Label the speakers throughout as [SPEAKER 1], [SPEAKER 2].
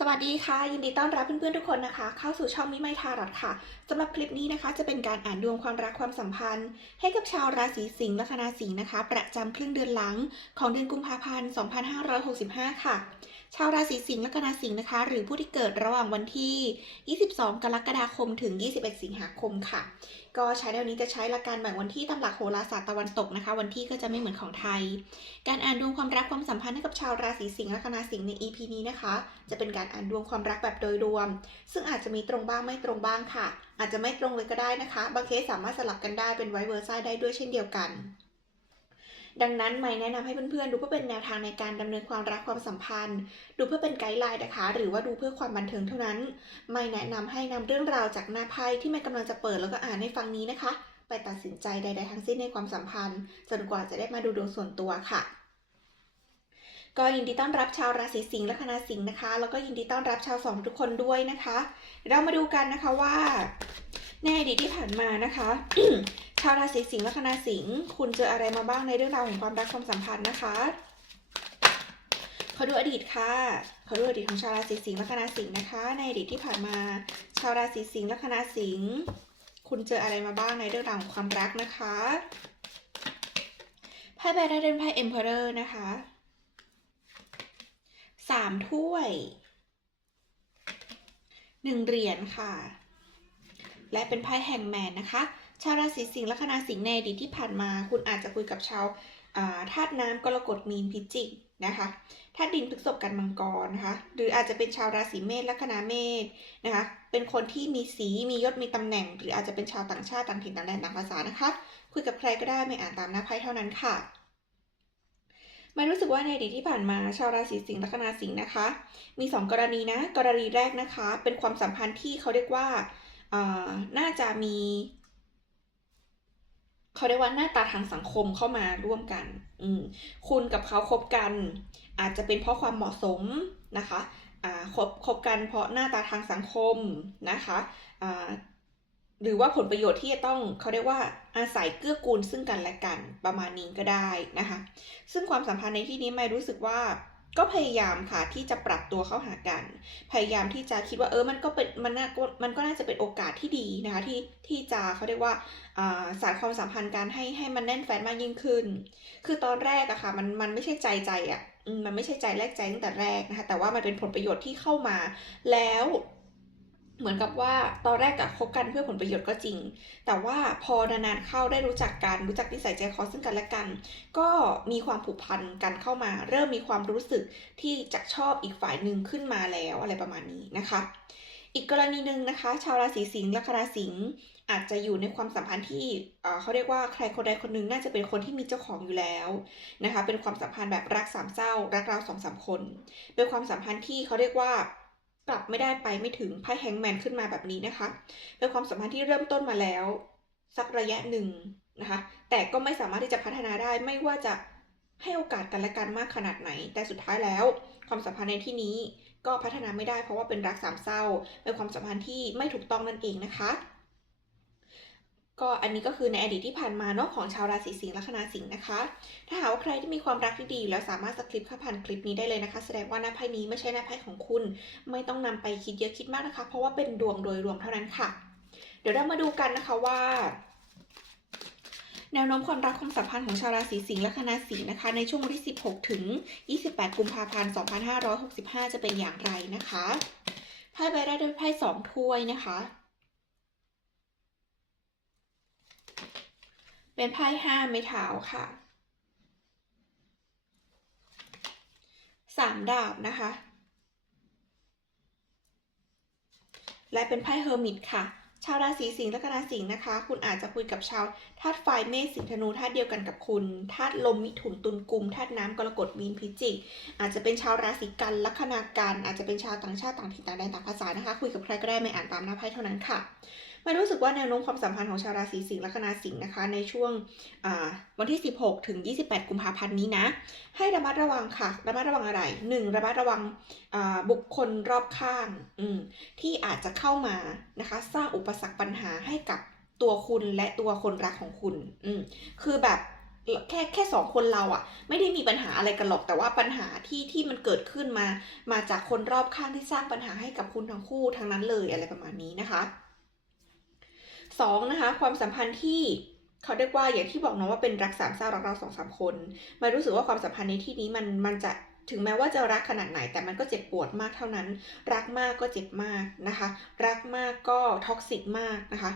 [SPEAKER 1] สวัสดีค่ะ ยินดีต้อนรับเพื่อนๆทุกคนนะคะ เข้าสู่ช่องมิไมทารัตค่ะสำหรับคลิปนี้นะคะ จะเป็นการอ่านดวงความรักความสัมพันธ์ ให้กับชาวราศีสิงห์ละคณาสิงห์นะคะ ประจำครึ่งเดือนหลังของเดือนกุมภาพันธ์ 2565 ค่ะ ชาวราศีสิงห์ละคณาสิงห์นะคะ หรือผู้ที่เกิดระหว่างวันที่ 22 กรกฎาคมถึง 21 สิงหาคมค่ะ ก็ใช้แนวนี้จะใช้หลักการแบ่งวันที่ตามหลักโหราศาสตร์ตะวันตกนะคะ วันที่ก็จะไม่เหมือนของไทย การอ่านดวงความรักความสัมพันธ์ให้กับชาวราศีสิงห์และคณาสิงห์ใน EP นี้นะคะ จะเป็นการอ่านดวงความรักแบบโดยรวม ซึ่งอาจจะมีตรงบ้างไม่ตรงบ้างค่ะ อาจจะไม่ตรงเลยก็ได้นะคะ บางเคสสามารถสลับกันได้เป็นไวเวอร์ซ่าได้ด้วยเช่นเดียวกันดังนั้นไม่แนะนำให้เพื่อนๆ ดูเพื่อเป็นแนวทางในการดำเนินความรักความสัมพันธ์ ดูเพื่อเป็นไกด์ไลน์นะคะ หรือว่าดูเพื่อความบันเทิงเท่านั้น ไม่แนะนำให้นำเรื่องราวจากหน้าไพ่ที่ไม่กำลังจะเปิดแล้วก็อ่านให้ฟังนี้นะคะ ไปตัดสินใจใด ๆ ทั้งสิ้นในความสัมพันธ์จนกว่าจะได้มาดูดวงส่วนตัวค่ะ ก็ยินดีต้อนรับชาวราศีสิงห์และคณาสิงห์นะคะ แล้วก็ยินดีต้อนรับชาวสองทุกคนด้วยนะคะ เรามาดูกันนะคะว่าในอดีตที่ผ่านมานะคะ ชาวราศีสิงห์และคณาสิงห์คุณเจออะไรมาบ้างในเรื่องราวของความรักความสัมพันธ์นะคะขอดูอดีตค่ะขอดูอดีตของชาวราศีสิงห์และคณาสิงห์นะคะ ในอดีตที่ผ่านมา ชาวราศีสิงห์และคณาสิงห์คุณเจออะไรมาบ้างในเรื่องราวของความรักนะคะไพ่ใบแรกเป็นไพ่ Emperor นะคะามถ้วยหนึ่งเหรียญค่ะ และเป็นไพ่แห่งแมนนะคะ ชาวราศีสิงห์และคณาสิงห์ในอดีตที่ผ่านมา คุณอาจจะคุยกับชาวธาตุน้ำกรกฎมีนพิจิกนะคะธาตุดินพฤษภกันมังกรนะคะ หรืออาจจะเป็นชาวราศีเมษและคณาเมษนะคะ เป็นคนที่มีสีมียศมีตำแหน่ง หรืออาจจะเป็นชาวต่างชาติต่างถิ่นต่างแดนต่างภาษานะคะ คุยกับใครก็ได้ไม่อ่านตามหน้าไพ่เท่านั้นค่ะ มันรู้สึกว่าในอดีตที่ผ่านมาชาวราศีสิงห์ละคณาสิงห์นะคะ มี 2 กรณีนะ กรณีแรกนะคะ เป็นความสัมพันธ์ที่เขาเรียกว่าอ่าน่าจะมี เขาเรียกว่าหน้าตาทางสังคมเข้ามาร่วมกัน อืคุณกับเขาคบกัน อาจจะเป็นเพราะความเหมาะสมนะคะคบคบกันเพราะหน้าตาทางสังคมนะคะ หรือว่าผลประโยชน์ที่จะต้องเขาเรียกว่าอาศัยเกื้อกูลซึ่งกันและกันประมาณนี้ก็ได้นะคะ ซึ่งความสัมพันธ์ในที่นี้ไม่รู้สึกว่าก็พยายามค่ะที่จะปรับตัวเข้าหากัน พยายามที่จะคิดว่าเออมันก็เป็นมันน่ามันก็น่าจะเป็นโอกาสที่ดีนะคะที่ที่จะเขาเรียกว่าสานความสัมพันธ์กันให้ให้มันแน่นแฟ้นมากยิ่งขึ้น คือตอนแรกอะค่ะมันมันไม่ใช่ใจใจอะมันไม่ใช่ใจแรกใจตั้งแต่แรกนะคะแต่ว่ามันเป็นผลประโยชน์ที่เข้ามา แล้ว เหมือนกับว่าตอนแรกอะคบกันเพื่อผลประโยชน์ก็จริง แต่ว่าพอนานๆเข้าได้รู้จักกันรู้จักนิสัยใจคอซึ่งกันและกัน ก็มีความผูกพันกันเข้ามา เริ่มมีความรู้สึกที่จะชอบอีกฝ่ายหนึ่งขึ้นมาแล้วอะไรประมาณนี้นะคะ อีกกรณีหนึ่งนะคะ ชาวราศีสิงห์และคราสิงห์อาจจะอยู่ในความสัมพันธ์ที่เอ่อเขาเรียกว่าใครคนใดคนหนึ่งน่าจะเป็นคนที่มีเจ้าของอยู่แล้วนะคะ เป็นความสัมพันธ์แบบรักสามเศร้า รักเราสองสามคน เป็นความสัมพันธ์ที่เขาเรียกว่า กลับไม่ได้ไปไม่ถึงไพ่แฮงแมนขึ้นมาแบบนี้นะคะเป็นความสัมพันธ์ที่เริ่มต้นมาแล้ว สักระยะหนึ่งนะคะ แต่ก็ไม่สามารถที่จะพัฒนาได้ไม่ว่าจะให้โอกาสกันและกันมากขนาดไหน แต่สุดท้ายแล้ว ความสัมพันธ์ในที่นี้ก็พัฒนาไม่ได้เพราะว่าเป็นรักสามเศร้าเป็นความสัมพันธ์ที่ไม่ถูกต้องนั่นเองนะคะ ก็อันนี้ก็คือในอดีตที่ผ่านมาเนาะของชาวราศีสิงห์ละคณาสิงห์นะคะ ถ้าหากว่าใครที่มีความรักที่ดีอยู่แล้วสามารถสคริปต์ข้าผ่านคลิปนี้ได้เลยนะคะ แสดงว่าหน้าไพ่นี้ไม่ใช่หน้าไพ่ของคุณ ไม่ต้องนำไปคิดเยอะคิดมากนะคะ เพราะว่าเป็นดวงโดยรวมเท่านั้นค่ะ เดี๋ยวเรามาดูกันนะคะว่า แนวโน้มความรักความสัมพันธ์ของชาวราศีสิงห์ละคณาสิงห์นะคะ ในช่วงวันที่ 16 ถึง 28 กุมภาพันธ์ 2565 จะเป็นอย่างไรนะคะไพ่ใบแรกด้วยไพ่สองถ้วยนะคะ เป็นไพ่ห้าไม้เท้าค่ะสามดาบนะคะ และเป็นไพ่เฮอร์มิตค่ะ ชาวราศีสิงห์และคณาสิงห์นะคะ คุณอาจจะคุยกับชาวธาตุไฟเมษสิงห์ธนูธาตุเดียวกันกับคุณธาตุลมมิถุนตุลกุมธาตุน้ำกรกฎมีนพิจิก อาจจะเป็นชาวราศีกันลัคนากันอาจจะเป็นชาวต่างชาติต่างถิ่นต่างแดนต่างภาษานะคะ คุยกับใครก็ได้ไม่อ่านตามหน้าไพ่เท่านั้นค่ะ ไม่รู้สึกว่าแนวโน้มความสัมพันธ์ของชาวราศีสิงห์และคณาสิงห์นะคะ ในช่วงอ่าวันที่ 16 ถึง 28 กุมภาพันธ์นี้นะ ให้ระมัดระวังค่ะ ระมัดระวังอะไร 1. ระมัดระวังอ่าบุคคลรอบข้างอืมที่อาจจะเข้ามานะคะ สร้างอุปสรรคปัญหาให้กับตัวคุณและตัวคนรักของคุณ อืมคือแบบแค่แค่สองคนเราอะไม่ได้มีปัญหาอะไรกันหรอกแต่ว่าปัญหาที่ที่มันเกิดขึ้นมา มาจากคนรอบข้างที่สร้างปัญหาให้กับคุณทั้งคู่ทั้งนั้นเลยอะไรประมาณนี้นะคะ สองนะคะความสัมพันธ์ที่เขาเรียกว่าอย่างที่บอกเนาะว่าเป็นรักสามเศร้ารักเราสองสามคนม่รู้สึกว่าความสัมพันธ์ในที่นี้มันมันจะถึงแม้ว่าจะรักขนาดไหนแต่มันก็เจ็บปวดมากเท่านั้น รักมากก็เจ็บมากนะคะ รักมากก็ท็อกซิกมากนะคะ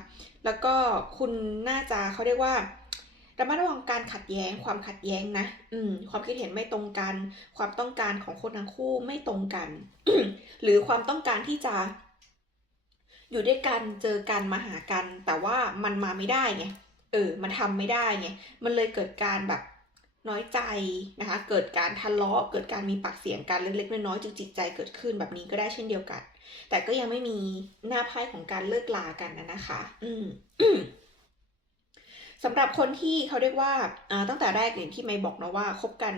[SPEAKER 1] แล้วก็คุณน่าจะเขาเรียกว่าระมัดระวังการขัดแย้งความขัดแย้งนะ อืม ความคิดเห็นไม่ตรงกัน ความต้องการของคนทั้งคู่ไม่ตรงกัน หรือความต้องการที่จะ อยู่ด้วยกันเจอกันมาหากัน แต่ว่ามันมาไม่ได้ไงเออ มันทำไม่ได้ไงมันเลยเกิดการแบบน้อยใจนะคะ เกิดการทะเลาะเกิดการมีปากเสียงกันเล็กๆน้อยๆจุกจิตใจเกิดขึ้นแบบนี้ก็ได้เช่นเดียวกัน แต่ก็ยังไม่มีหน้าไพ่ของการเลิกลากันนะนะคะ อืมสำหรับคนที่เขาเรียกว่าตั้งแต่แรกอย่างที่ไม่บอกนะว่าคบกัน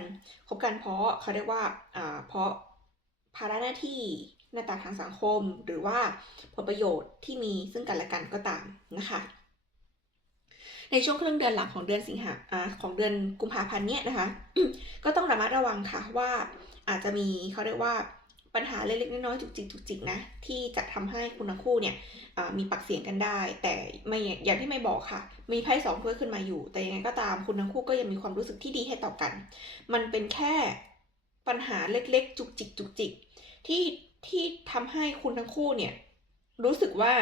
[SPEAKER 1] คบกันเพราะเขาเรียกว่าเพราะ ภาระหน้าที่หน้าตาทางสังคม หรือว่าผลประโยชน์ที่มีซึ่งกันและกันก็ตามนะคะ ในช่วงครึ่งเดือนหลังของเดือนสิงหาอของเดือนกุมภาพันธ์เนี้ยนะคะ ก็ต้องระมัดระวังค่ะว่าอาจจะมีเขาเรียกว่าปัญหาเล็กๆน้อยๆจุกจิกจุกจิกนะที่จะทำให้คุณทั้งคู่เนี่ยมีปากเสียงกันได้ แต่ไม่อย่างที่ไม่บอกค่ะ มีไพ่สองถ้วยขึ้นมาอยู่ แต่ยังไงก็ตามคุณทั้งคู่ก็ยังมีความรู้สึกที่ดีให้ต่อกัน มันเป็นแค่ ปัญหาเล็กๆ จุกจิกจุกจิกที่ที่ทำให้คุณทั้งคู่เนี่ย รู้สึกว่า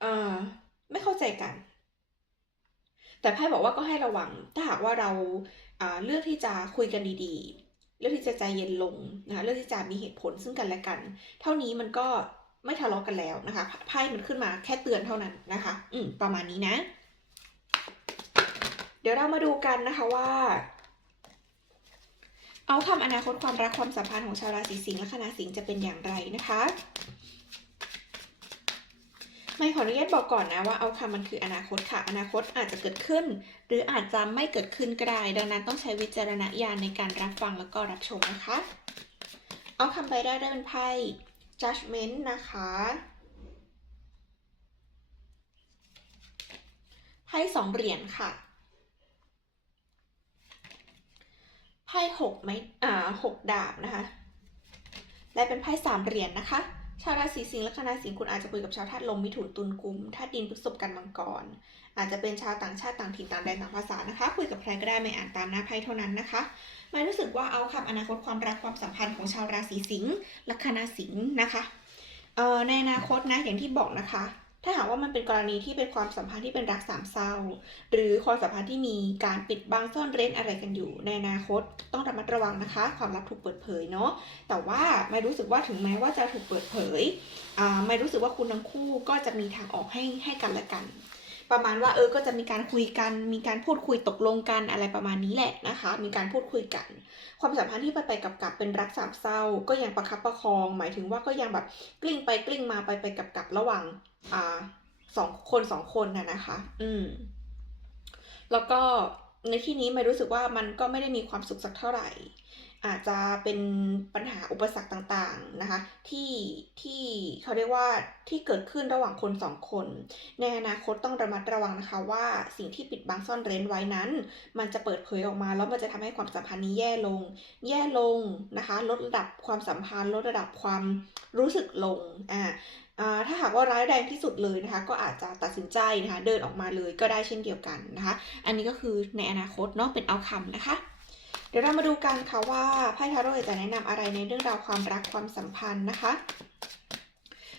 [SPEAKER 1] เออไม่เข้าใจกัน แต่ไพ่บอกว่าก็ให้ระวังถ้าหากว่าเราเลือกที่จะคุยกันดีๆ เลือกที่จะใจเย็นลงนะคะเลือกที่จะมีเหตุผลซึ่งกันและกัน เท่านี้มันก็ไม่ทะเลาะกันแล้วนะคะไพ่มันขึ้นมาแค่เตือนเท่านั้นนะคะ อืมประมาณนี้นะ เดี๋ยวเรามาดูกันนะคะว่า เอาคำอนาคตความรักความสัมพันธ์ของชาวราศีสิงห์และคณะสิงห์จะเป็นอย่างไรนะคะไม่ขออนุญาตบอกก่อนนะว่าเอาคำมันคืออนาคตค่ะ อนาคตอาจจะเกิดขึ้น หรืออาจจะไม่เกิดขึ้นก็ได้ ดังนั้นต้องใช้วิจารณญาณในการรับฟังแล้วก็รับชมนะคะ เอาคำไปได้ได้เป็นไพ่ judgment นะคะไพ่สองเหรียญค่ะ ไพ่หกไม้อ่าหกดาบนะคะ และเป็นไพ่สามเหรียญนะคะ ชาวราศีสิงห์และคณะสิงห์คุณอาจจะคุยกับชาวธาตุลมมิถุนตุลกุมธาตุดินพฤษภกันมังกร อาจจะเป็นชาวต่างชาติต่างถิ่นต่างแดนต่างภาษานะคะ คุยกับใครก็ได้ไม่อ่านตามหน้าไพ่เท่านั้นนะคะไม่รู้สึกว่าเอาคำอนาคตความรักความสัมพันธ์ของชาวราศีสิงห์และคณะสิงห์นะคะเอ่อในอนาคตนะอย่างที่บอกนะคะ ถ้าหากว่ามันเป็นกรณีที่เป็นความสัมพันธ์ที่เป็นรักสามเศร้า หรือความสัมพันธ์ที่มีการปิดบังซ่อนเร้นอะไรกันอยู่ ในอนาคตต้องระมัดระวังนะคะ ความลับถูกเปิดเผยเนาะแต่ว่าไม่รู้สึกว่าถึงแม้ว่าจะถูกเปิดเผยไม่รู้สึกว่าคุณทั้งคู่ก็จะมีทางออกให้ให้กันและกัน ประมาณว่าเออก็จะมีการคุยกัน มีการพูดคุยตกลงกันอะไรประมาณนี้แหละนะคะ มีการพูดคุยกัน ความสัมพันธ์ที่ไปไปกับกับเป็นรักสามเศร้า ก็ยังประคับประคอง หมายถึงว่าก็ยังแบบกลิ้งไปกลิ้งมาไปไปกับกับระหว่างอ่าสองคนสองคนน่ะนะคะ อืม แล้วก็ในที่นี้ไม่รู้สึกว่ามันก็ไม่ได้มีความสุขสักเท่าไหร่ อาจจะเป็นปัญหาอุปสรรคต่างๆนะคะที่ที่เขาเรียกว่าที่เกิดขึ้นระหว่างคนสองคน ในอนาคตต้องระมัดระวังนะคะว่าสิ่งที่ปิดบังซ่อนเร้นไว้นั้น มันจะเปิดเผยออกมาแล้วมันจะทำให้ความสัมพันธ์นี้แย่ลง แย่ลงนะคะลดระดับความสัมพันธ์ ลดระดับความรู้สึกลงอ่าถ้าหากว่าร้ายแรงที่สุดเลยนะคะก็อาจจะตัดสินใจนะคะเดินออกมาเลยก็ได้เช่นเดียวกันนะคะ อันนี้ก็คือในอนาคตเนาะเป็นเอาคำนะคะ เดี๋ยวเรามาดูกันค่ะว่าไพ่ทาโร่จะแนะนำอะไรในเรื่องราวความรักความสัมพันธ์นะคะ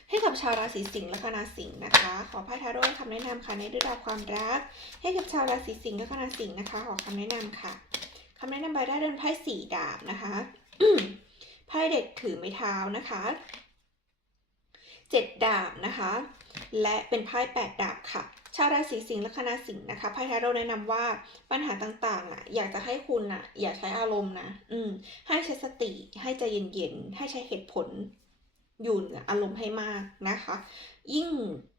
[SPEAKER 1] ให้กับชาวราศีสิงห์และคณะสิงห์นะคะ ขอไพ่ทาโร่คำแนะนำค่ะในเรื่องราวความรัก ให้กับชาวราศีสิงห์และคณะสิงห์นะคะขอคำแนะนำค่ะคำแนะนำใบได้เดินไพ่สี่ดาบนะคะไพ่เด็กถือไม้เท้านะคะเจ็ดดาบนะคะ และเป็นไพ่แปดดาบค่ะ ชาวราศีสิงห์และคณะสิงห์นะคะไพ่ทาโรแนะนำว่าปัญหาต่างๆอะอยากจะให้คุณอะ อย่าใช้อารมณ์นะอืม ให้ใช้สติ ให้ใจเย็นๆ ให้ใช้เหตุผลอยู่เหนืออารมณ์ให้มากนะคะ ยิ่ง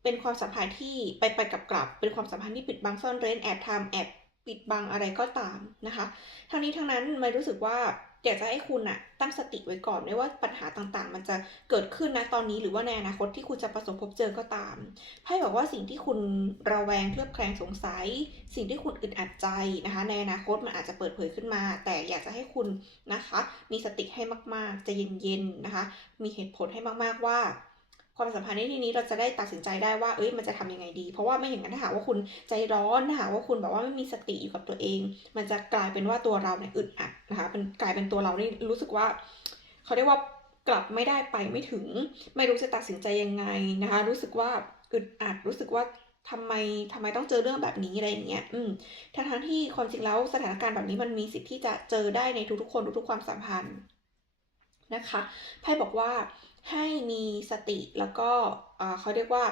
[SPEAKER 1] เป็นความสัมพันธ์ที่ไปไปกับกลับ เป็นความสัมพันธ์ที่ปิดบังซ่อนเร้นแอบทำแอบปิดบังอะไรก็ตามนะคะทั้งนี้ทั้งนั้นไม่รู้สึกว่า อยากจะให้คุณอะตั้งสติไว้ก่อนไม่ว่าปัญหาต่างๆ มันจะเกิดขึ้นนะตอนนี้หรือว่าในอนาคตที่คุณจะประสบพบเจอก็ตามไพ่บอกว่าสิ่งที่คุณระแวงเคลือบแคลงสงสัย สิ่งที่คุณอึดอัดใจนะคะ ในอนาคตมันอาจจะเปิดเผยขึ้นมา แต่อยากจะให้คุณนะคะ มีสติให้มากๆจะเย็นๆนะคะ มีเหตุผลให้มากๆว่า ความสัมพันธ์ในที่นี้เราจะได้ตัดสินใจได้ว่าเอ้ยมันจะทำยังไงดี เพราะว่าไม่อย่างนั้นถ้าหากว่าคุณใจร้อนถ้าหากว่าคุณแบบว่าไม่มีสติอยู่กับตัวเอง มันจะกลายเป็นว่าตัวเราเนี่ยอึดอัดนะคะเป็นกลายเป็นตัวเรานี่รู้สึกว่าเขาเรียกว่ากลับไม่ได้ไปไม่ถึง ไม่รู้จะตัดสินใจยังไงนะคะ รู้สึกว่าอึดอัดรู้สึกว่าทำไมทำไมต้องเจอเรื่องแบบนี้อะไรอย่างเงี้ย อืมทั้งๆที่ความจริงแล้วสถานการณ์แบบนี้มันมีสิทธิ์ที่จะเจอได้ในทุกๆคนทุกๆความสัมพันธ์นะคะไพ่บอกว่า ให้มีสติแล้วก็เขาเรียกว่า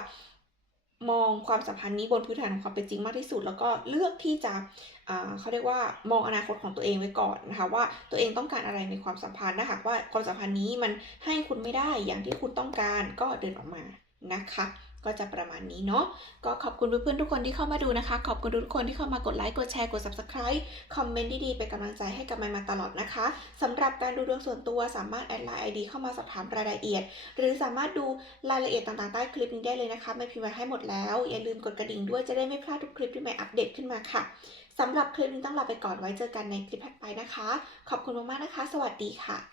[SPEAKER 1] มองความสัมพันธ์นี้บนพื้นฐานของความเป็นจริงมากที่สุด แล้วก็เลือกที่จะเขาเรียกว่ามองอนาคตของตัวเองไว้ก่อนนะคะว่าตัวเองต้องการอะไรในความสัมพันธ์นะคะว่าความสัมพันธ์นี้มันให้คุณไม่ได้อย่างที่คุณต้องการก็เดินออกมานะคะ ก็จะประมาณนี้เนาะ ก็ขอบคุณเพื่อนๆทุกคนที่เข้ามาดูนะคะ ขอบคุณทุกคนที่เข้ามากดไลค์ กดแชร์ กด subscribe คอมเมนต์ดีๆ เป็นกำลังใจให้กับมายมาตลอดนะคะ สำหรับการดูดวงส่วนตัวสามารถแอดไลน์ ID เข้ามาสอบถามรายละเอียด หรือสามารถดูรายละเอียดต่างๆใต้คลิปนี้ได้เลยนะคะ ไม่พิมพ์ไว้ให้หมดแล้ว อย่าลืมกดกระดิ่งด้วยจะได้ไม่พลาดทุกคลิปที่ใหม่อัปเดตขึ้นมาค่ะ สำหรับคลิปนี้ต้องลาไปก่อนไว้เจอกันในคลิปถัดไปนะคะ ขอบคุณมากๆนะคะ สวัสดีค่ะ